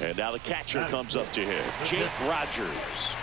And now the catcher comes up to him, Jake Rogers.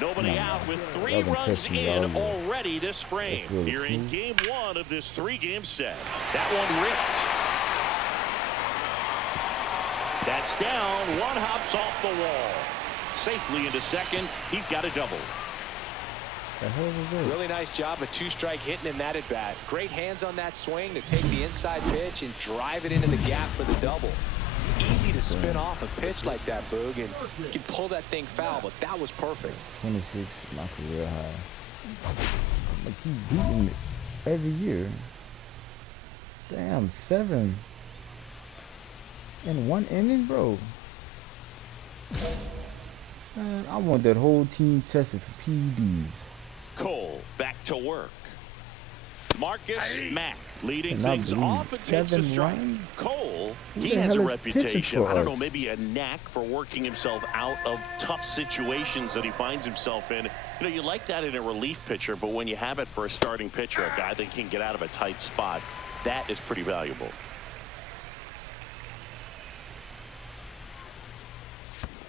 Nobody out with 3 runs in already this frame. Here in game 1 of this 3-game set. That one ripped. That's down. One hops off the wall. Safely into second. He's got a double. Really nice job, a 2-strike hitting in that at bat. Great hands on that swing to take the inside pitch and drive it into the gap for the double. It's easy to spin off a pitch like that, Boog, and you can pull that thing foul, but that was perfect. 26, my career high. I'm gonna keep beating it every year. Damn, 7 in 1 inning, bro. Man, I want that whole team tested for PEDs. Cole back to work. Marcus Mack leading things off and takes a strike. Cole, he has a reputation, I don't know, maybe a knack for working himself out of tough situations that he finds himself in. You know, you like that in a relief pitcher, but when you have it for a starting pitcher, a guy that can get out of a tight spot, that is pretty valuable.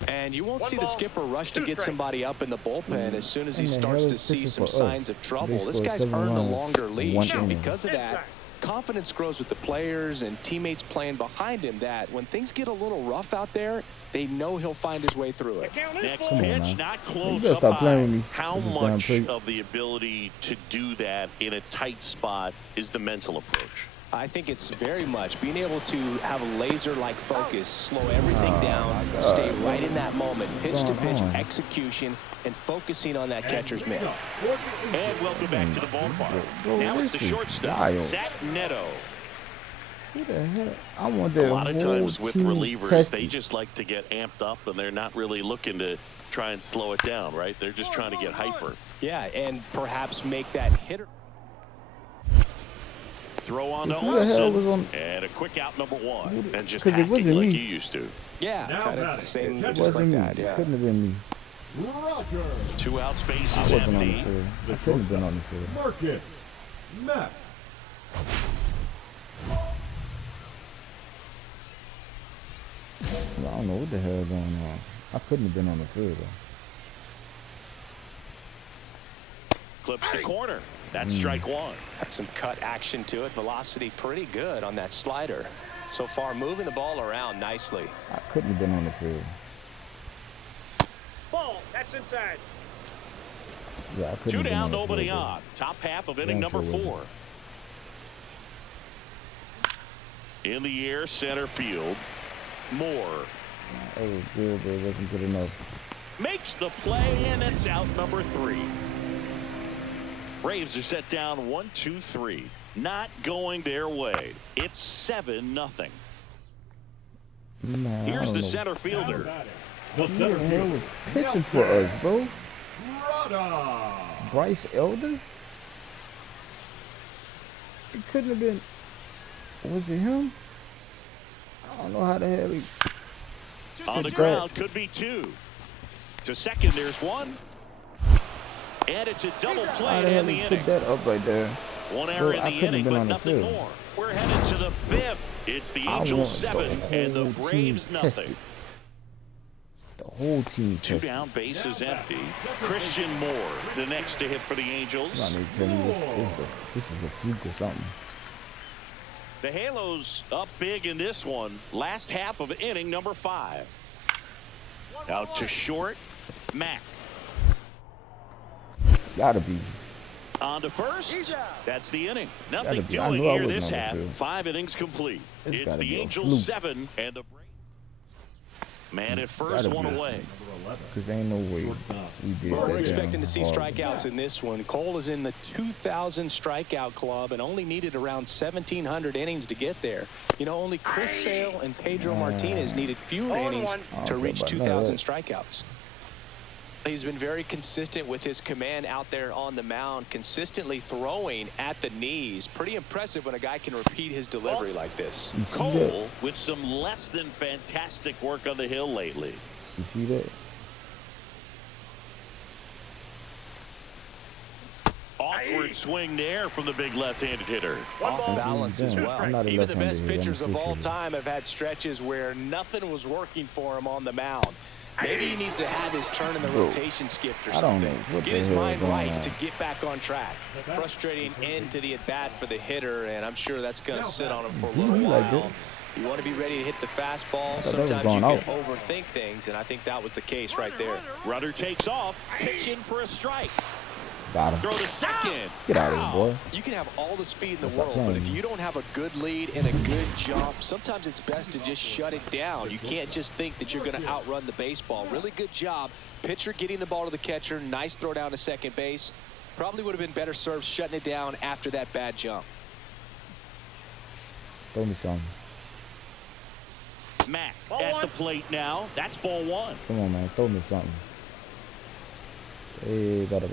And you won't see the skipper rush to get somebody up in the bullpen as soon as he starts to see some signs of trouble. This guy's earned a longer leash, and because of that, confidence grows with the players and teammates playing behind him that when things get a little rough out there, they know he'll find his way through it. Next pitch, not close up high. How much of the ability to do that in a tight spot is the mental approach? I think it's very much being able to have a laser-like focus, slow everything down, stay right in that moment, pitch-to-pitch execution, and focusing on that catcher's mitt. And welcome back to the ballpark. Now it's the shortstop, Zach Neto. Who the hell? I want that. A lot of times with relievers, they just like to get amped up, and they're not really looking to try and slow it down, right? They're just trying to get hyper. Yeah, and perhaps make that hitter. Throw on to Olsen, and a quick out number 1, and just hacking like he used to. Yeah, kind of same, just like that. Yeah. Couldn't have been me. 2 out, space is empty. I couldn't have been on the field. Marcus Mack. I don't know what the hell is going on. I couldn't have been on the field though. Clips the corner. That's strike 1. Got some cut action to it. Velocity pretty good on that slider. So far, moving the ball around nicely. I couldn't have been on the field. Ball. That's inside. Yeah, I couldn't 2 have been down, on the nobody field, on. Top half of inning number 4. In the air, center field. Moore. That was good, but it wasn't good enough. Makes the play, and it's out number 3. Braves are set down 1-2-3. Not going their way. It's 7-0. Man, here's the center fielder. Who the hell was pitching for us, bro? Bryce Elder? It couldn't have been. Was it him? I don't know how the hell he. On the ground, could be 2. To second, there's 1. And it's a double play in the inning. Put that up right there. 1 error in the inning, but nothing more. We're headed to the 5th. It's the Angels 7 and the Braves nothing. The whole team. 2 down, base is empty. Christian Moore, the next to hit for the Angels. This is a fluke or something. The Halos up big in this one. Last half of inning number 5. Out to short, Mack. Gotta be. On to first. That's the inning. Nothing doing here this half. 5 innings complete. It's the Angels 7 and the Braves. Man at first, 1 away. Because ain't no way we did that. We're expecting to see strikeouts in this one. Cole is in the 2,000 strikeout club and only needed around 1,700 innings to get there. You know, only Chris Sale and Pedro Martinez needed fewer innings to reach 2,000 strikeouts. He's been very consistent with his command out there on the mound, consistently throwing at the knees. Pretty impressive when a guy can repeat his delivery like this. Cole with some less than fantastic work on the hill lately. You see that? Awkward swing there from the big left-handed hitter. Off balance as well. I'm not a Even the left-handed best hitter, I'm pitchers a of all switch time have had stretches where nothing was working for him on the mound. Maybe he needs to have his turn in the rotation skipped or something. Get his mind right to get back on track. Frustrating end to the at-bat for the hitter, and I'm sure that's going to sit on him for a little while. You want to be ready to hit the fastball. Sometimes you can overthink things, and I think that was the case right there. Runner takes off, pitching for a strike. Got him. Throw to second. Get out of here, boy. You can have all the speed in the world, but if you don't have a good lead and a good jump, sometimes it's best to just shut it down. You can't just think that you're going to outrun the baseball. Really good job. Pitcher getting the ball to the catcher. Nice throw down to second base. Probably would have been better served shutting it down after that bad jump. Throw me some. Mack at the plate now. That's ball one. Come on, man. Throw me something. Hey, got it.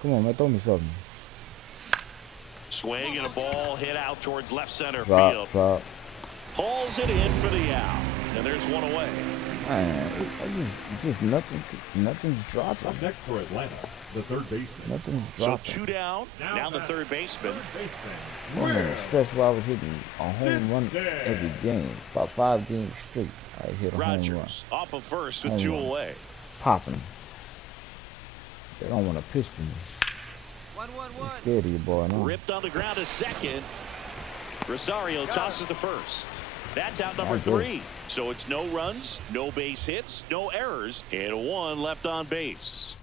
Come on, man. Throw me something. Swing and a ball hit out towards left center Drop. Pulls it in for the out. And there's one away. Man, just nothing's dropping. Up next for Atlanta, the third baseman. Nothing's So dropping. 2 down. Now the third baseman. I'm in a stretch where I was hitting a home run every game. About 5 games straight, I hit a home run. Rogers off of first with 2 away. Popping. They don't want to pitch to me. I'm scared of you, boy. No. Ripped on the ground to second. Rosario tosses to first. That's out number 3. So it's no runs, no base hits, no errors, and 1 left on base.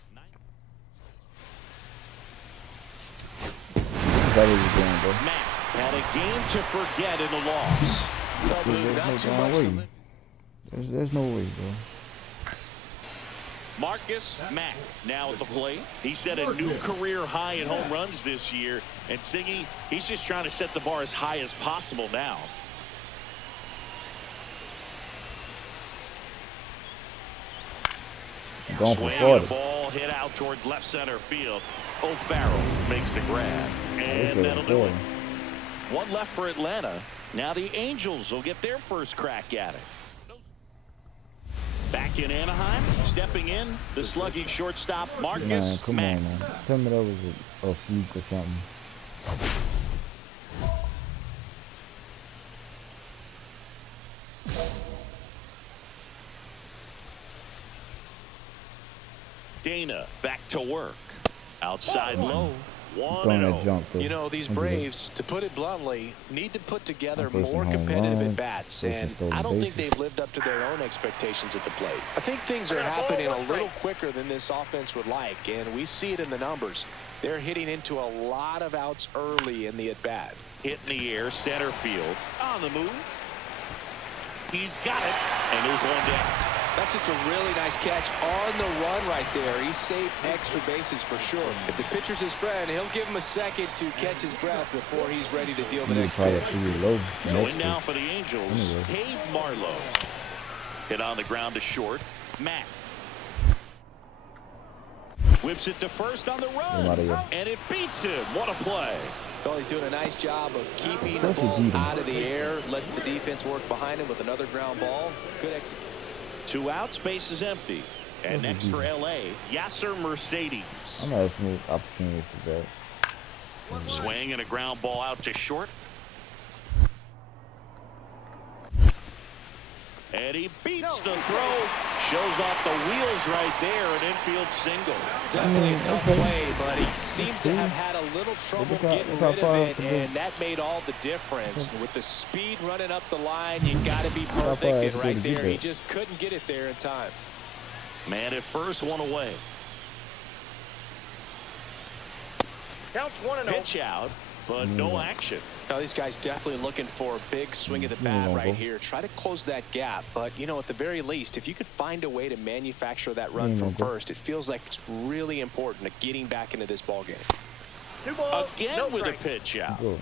That is a game, bro. Matt had a game to forget in the loss. Not too much to live. There's no way, bro. Marcus Mack now at the plate. He set a new career high in home runs this year. And Singy, he's just trying to set the bar as high as possible now. Going for Swing 40. a ball hit out towards left center field. O'Farrell makes the grab. And that'll do it. 1 left for Atlanta. Now the Angels will get their first crack at it. Back in Anaheim, stepping in, the slugging shortstop, Marcus Come Mack. on, man. Tell me that was a fluke or something. Dana back to work. Outside low. 1-0. You know, these Braves, to put it bluntly, need to put together more competitive at-bats, and I don't think they've lived up to their own expectations at the plate. I think things are happening a little quicker than this offense would like, and we see it in the numbers. They're hitting into a lot of outs early in the at-bat. Hit in the air, center field. On the move. He's got it, and there's 1 down. That's just a really nice catch on the run right there. He saved extra bases for sure. If the pitcher's his friend, he'll give him a second to catch his breath before he's ready to deal the next pitch. So in now for the Angels, Cade Marlowe. Hit on the ground to short. Mack. Whips it to first on the run. And it beats him. What a play. Well, he's doing a nice job of keeping the ball out of the air. Lets the defense work behind him with another ground ball. Good execution. 2 outs, base is empty. And next for L.A., Yasser Mercedes. I'm not smooth opportunities to bat. Swing and a ground ball out to short. And he beats the throw. Shows off the wheels right there. An infield single. Definitely a tough play, but he seems to have had a little trouble getting rid of it, and that made all the difference. With the speed running up the line, you got to be perfect, and right there, he just couldn't get it there in time. Man at first, 1 away. Counts 1-0. Pitch out, but no action. Now, these guys definitely looking for a big swing of the bat right here. Try to close that gap. But, you know, at the very least, if you could find a way to manufacture that run from first, it feels like it's really important to getting back into this ball game. 2 balls, again with a pitch out. What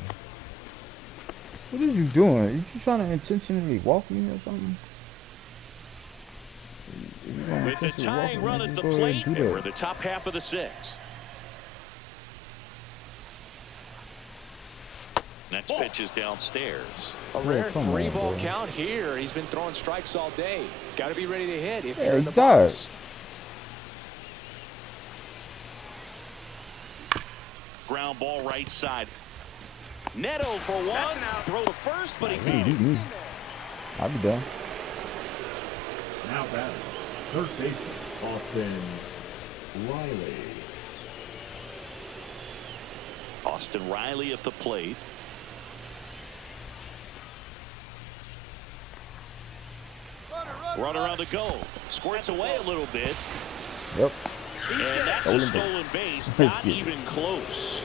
is you doing? Are you just trying to intentionally walk me or something? With the tying run at the plate, we're the top half of the 6th. Next pitch is downstairs. A rare 3-ball count here. He's been throwing strikes all day. Got to be ready to hit if you're in the box. ground ball right side. Neto for one. Throw to first, but he beat. I'll be done. Now batting, third baseman, Austin Riley. Austin Riley at the plate. Runner on the go. Squirts away a little bit. Yep. And that's a stolen base. Not even close.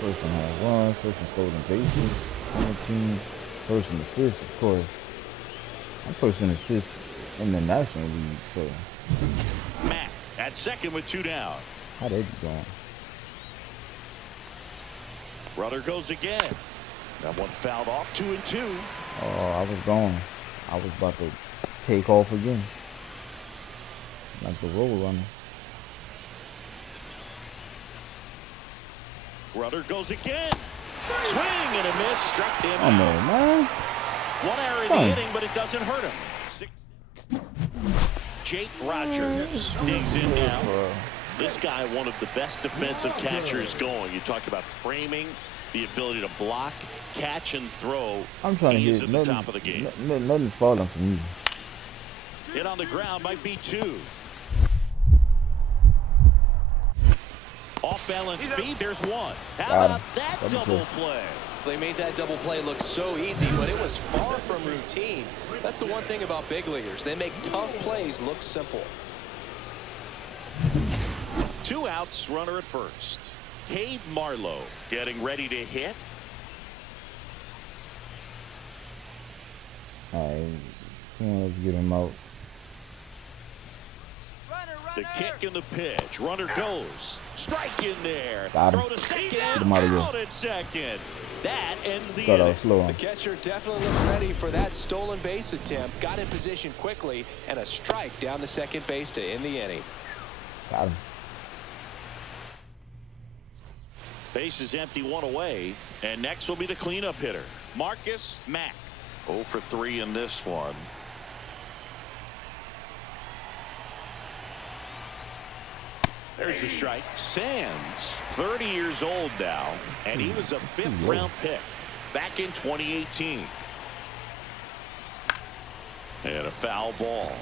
Person had one. Person stolen bases on the team. Person assist, of course. That person assist in the National League. So. Mack at second with 2 down. How they be going? Runner goes again. That one fouled off. 2-2. Oh, I was gone. I was about to take off again. Like the roll runner. Runner goes again. Swing and a miss. Struck him Come out. on, man. One error in the inning, but it doesn't hurt him. Jake Rogers digs in now. This guy, one of the best defensive catchers going. You talk about framing, the ability to block, catch, and throw. I'm trying to He's hit at the top of the game. Nothing's falling for me. Hit on the ground might be 2. Off balance feet, there's 1. How about that double play? They made that double play look so easy, but it was far from routine. That's the one thing about big leaguers. They make tough plays look simple. 2 outs, runner at first. Cade Marlowe getting ready to hit. All right, let's get him out. The kick and the pitch. Runner goes. Strike in there. Got him. Throw to second. Get him out of here. Out at second. That ends the Got inning. out slow. The catcher definitely looked ready for that stolen base attempt. Got in position quickly, and a strike down to second base to end the inning. Got him. Base is empty, 1 away. And next will be the cleanup hitter, Marcus Mack. 0 for 3 in this one. There's the strike. Sands, 30 years old now, and he was a 5th-round pick back in 2018. And a foul ball.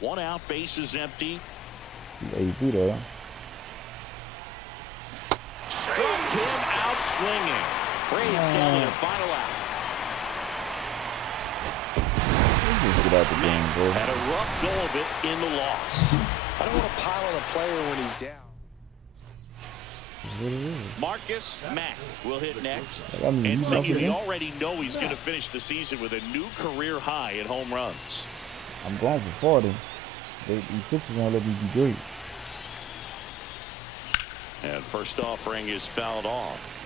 1 out, base is empty. See how you do that. Struck him out swinging. Braves down to their final out. Get out the game, bro. Had a rough go of it in the loss. I don't want to pile on a player when he's down. Marcus Mack will hit next. I mean, And you we already know he's going to finish the season with a new career high in home runs. I'm going for 40. These pitchers won't let me be great. And first offering is fouled off.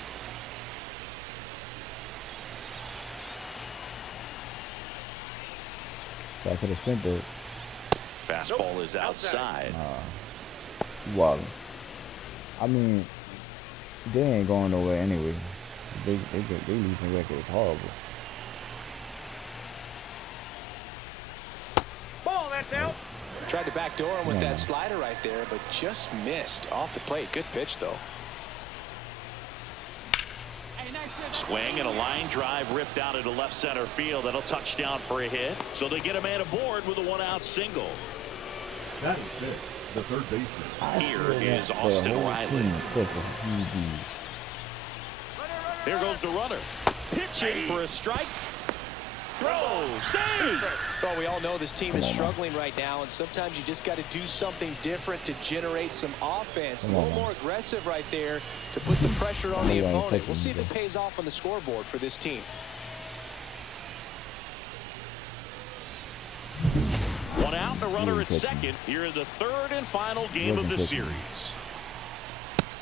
So I could have sent that. Fastball is outside. Wow. I mean, they ain't going nowhere anyway. They losing record is horrible. Ball, that's out. Tried to backdoor him with that slider right there, but just missed off the plate. Good pitch, though. Swing and a line drive ripped out into left center field. That'll touch down for a hit. So they get a man aboard with a 1-out single. That is fifth, the third baseman. Here is Austin Riley. Here goes the runner. Pitching for a strike. Throw. Save. Well, we all know this team is struggling right now, and sometimes you just got to do something different to generate some offense. A little more aggressive right there to put the pressure on the opponent. We'll see if it pays off on the scoreboard for this team. One out and a runner at second here in the 3rd and final game of the series.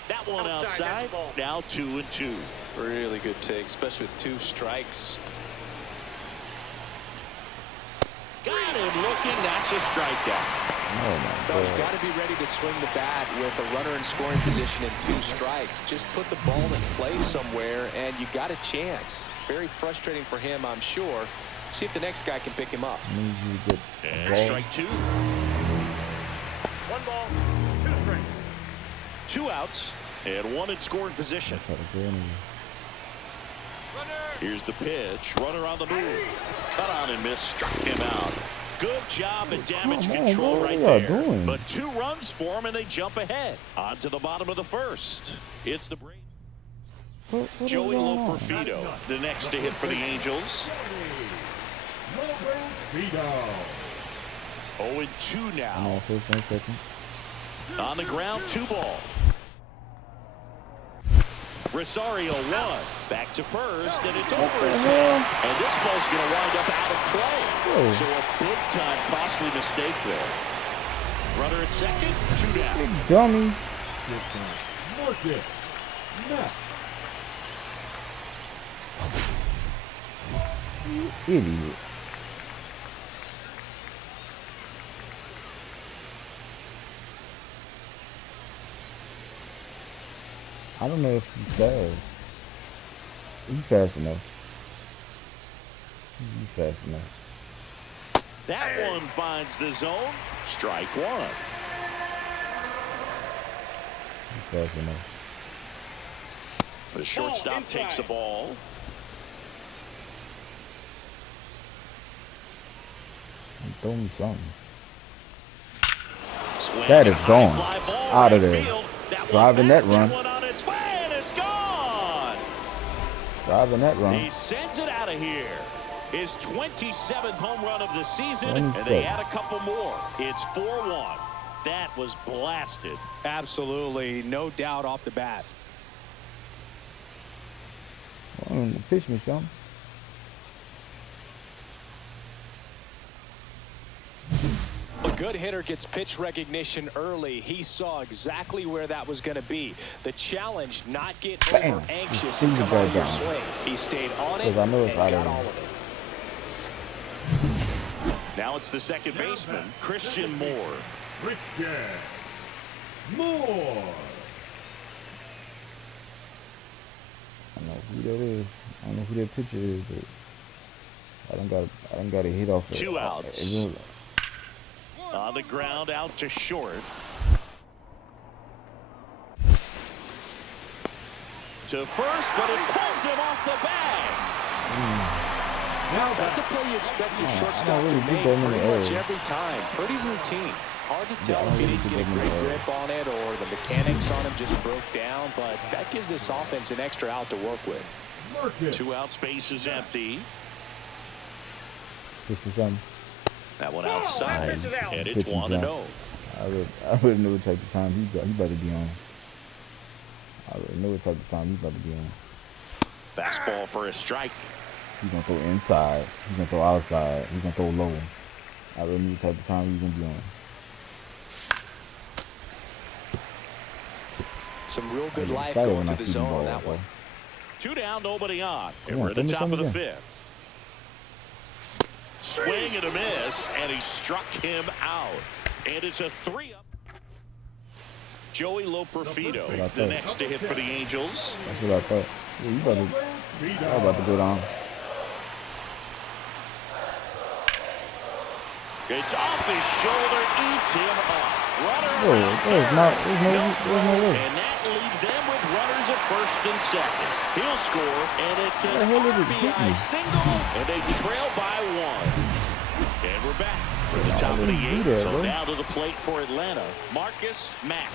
That one outside. Now 2-2. Really good take, especially with 2 strikes. Got him looking. That's a strikeout. Oh my So God. you got to be ready to swing the bat with a runner in scoring position and 2 strikes. Just put the ball in place somewhere, and you got a chance. Very frustrating for him, I'm sure. See if the next guy can pick him up. Means you get And strike 2. 1 ball, 2 strikes. 2 outs and 1 in scoring position. Here's the pitch. Runner on the move. Cut on and miss. Struck him out. Good job at damage control right there. But 2 runs for him, and they jump ahead. On to the bottom of the first. It's the Braves. Joey Loperfido, the next to hit for the Angels. 0-2 now. On the ground, 2 balls. Rosario 1. Back to first, and it's over his head. And this ball's going to wind up out of play. So a big-time costly mistake there. Runner at second, 2 down. Big dummy. Mark it. Matt. You idiot. I don't know if he's fast. He's fast enough. He's fast enough. That one finds the zone. Strike 1. He's fast enough. The shortstop takes the ball. Throw me something. That is gone. Out of there. Driving that run. Driving that run. He sends it out of here. His 27th home run of the season, and they add a couple more. It's 4-1. That was blasted. Absolutely, no doubt off the bat. Pitch me something. A good hitter gets pitch recognition early. He saw exactly where that was going to be. The challenge, not get over anxious and come on your swing. He stayed on it and got all of it. Now it's the second baseman, Christian Moore. Christian Moore. I don't know who that is. I don't know who that pitcher is, but I don't got a hit off. 2 outs. On the ground, out to short. To first, but it pulls him off the bag. Now that's a play you expect your shortstop to make pretty much every time. Pretty routine. Hard to tell if he didn't get a great grip on it or the mechanics on him just broke down, but that gives this offense an extra out to work with. 2 out, space is empty. This was something. That one outside, and it's 1-0. I already know what type of time he about to be on. I already know what type of time he about to be on. Fastball for a strike. He's going to throw inside. He's going to throw outside. He's going to throw low. I already know what type of time he's going to be on. Some real good life going to the zone on that one. 2 down, nobody on. And we're at the top of the 5th. Swing and a miss, and he struck him out. And it's a 3-up. Joey Loperfido, the next to hit for the Angels. That's what I thought. Yeah, you about to go down. It's off his shoulder, eats him up. There's no way. And that leaves them with runners at first and second. He'll score, and it's an RBI single, and they trail by 1. And we're back for the top of the 8th. So now to the plate for Atlanta, Marcus Mack.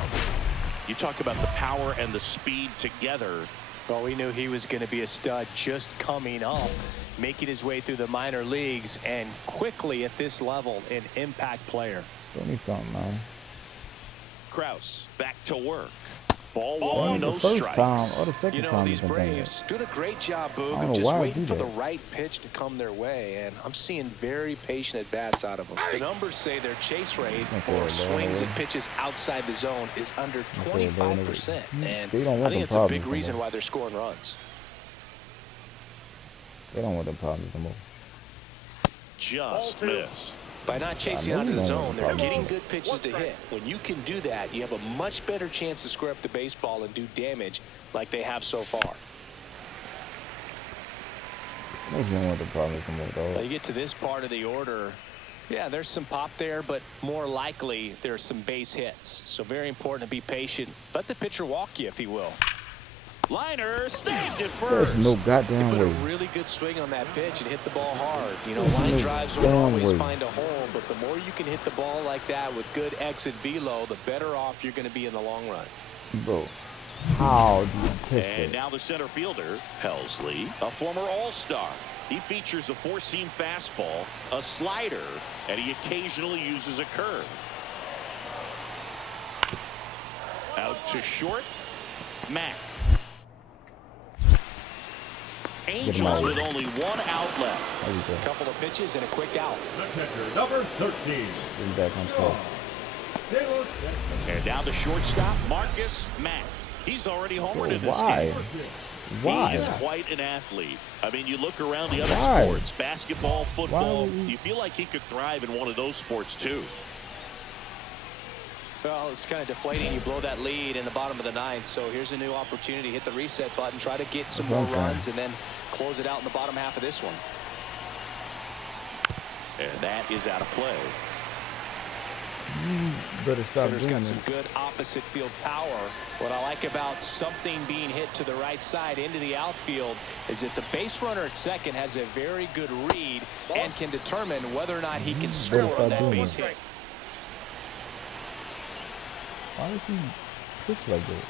You talk about the power and the speed together. Well, we knew he was going to be a stud just coming up, making his way through the minor leagues, and quickly at this level, an impact player. Throw me something, man. Kraus back to work. Ball 1, no strikes. Or the second time these Braves doing a great job, Boog, of just waiting for the right pitch to come their way, and I'm seeing very patient at-bats out of them. The numbers say their chase rate for swings and pitches outside the zone is under 25%, and I think it's a big reason why they're scoring runs. They don't want them problems no more. Just missed. By not chasing out of the zone, they're getting good pitches to hit. When you can do that, you have a much better chance to square up the baseball and do damage like they have so far. You don't want the problems no more, dog. You get to this part of the order, Yeah, there's some pop there, but more likely there's some base hits. So very important to be patient. Let the pitcher walk you if he will. Liner saved it first. There's no goddamn He put way. a really good swing on that pitch and hit the ball hard. You know, line drives won't always find a hole, but the more you can hit the ball like that with good exit velo, the better off you're going to be in the long run. Bro, how do you catch that? And now the center fielder, Helsley, a former All-Star. He features a four-seam fastball, a slider, and he occasionally uses a curve. Out to short, Mack. Angels with only one out left. A couple of pitches and a quick out. The catcher, number 13. Getting back on top. And now the shortstop, Marcus Mack. He's already homered in this game. Why? He is quite an athlete. I mean, you look around the other Why? sports, basketball, football, you feel like he could thrive in one of those sports too. Well, it's kind of deflating. You blow that lead in the bottom of the ninth, so here's a new opportunity. Hit the reset button, try to get some more runs, and then close it out in the bottom half of this one. And that is out of play. Better stop Hitter's doing got it. some good opposite field power. What I like about something being hit to the right side into the outfield is that the base runner at second has a very good read and can determine whether or not he can score on that base hit. Why does he pitch like that?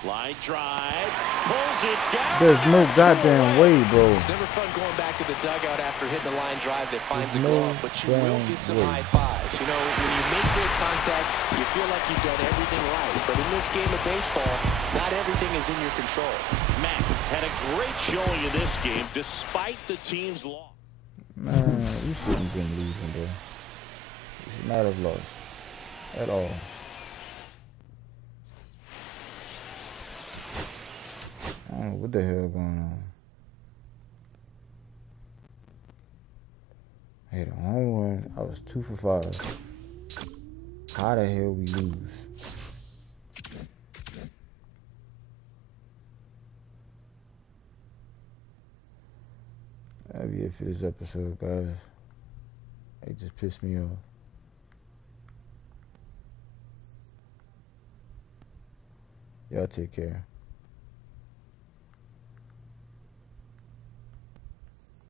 Line drive, pulls it down. There's no goddamn way, bro. It's never fun going back to the dugout after hitting a line drive that finds a glove, but you will get some high fives. You know, when you make great contact, you feel like you've done everything right. But in this game of baseball, not everything is in your control. Mack had a great showing in this game despite the team's loss. Man, you shouldn't have been losing, bro. You should not have lost at all. I don't know what the hell going on. Hey, the home run, I was 2 for 5. How the hell we lose? That'll be it for this episode, guys. It just pissed me off. Y'all take care.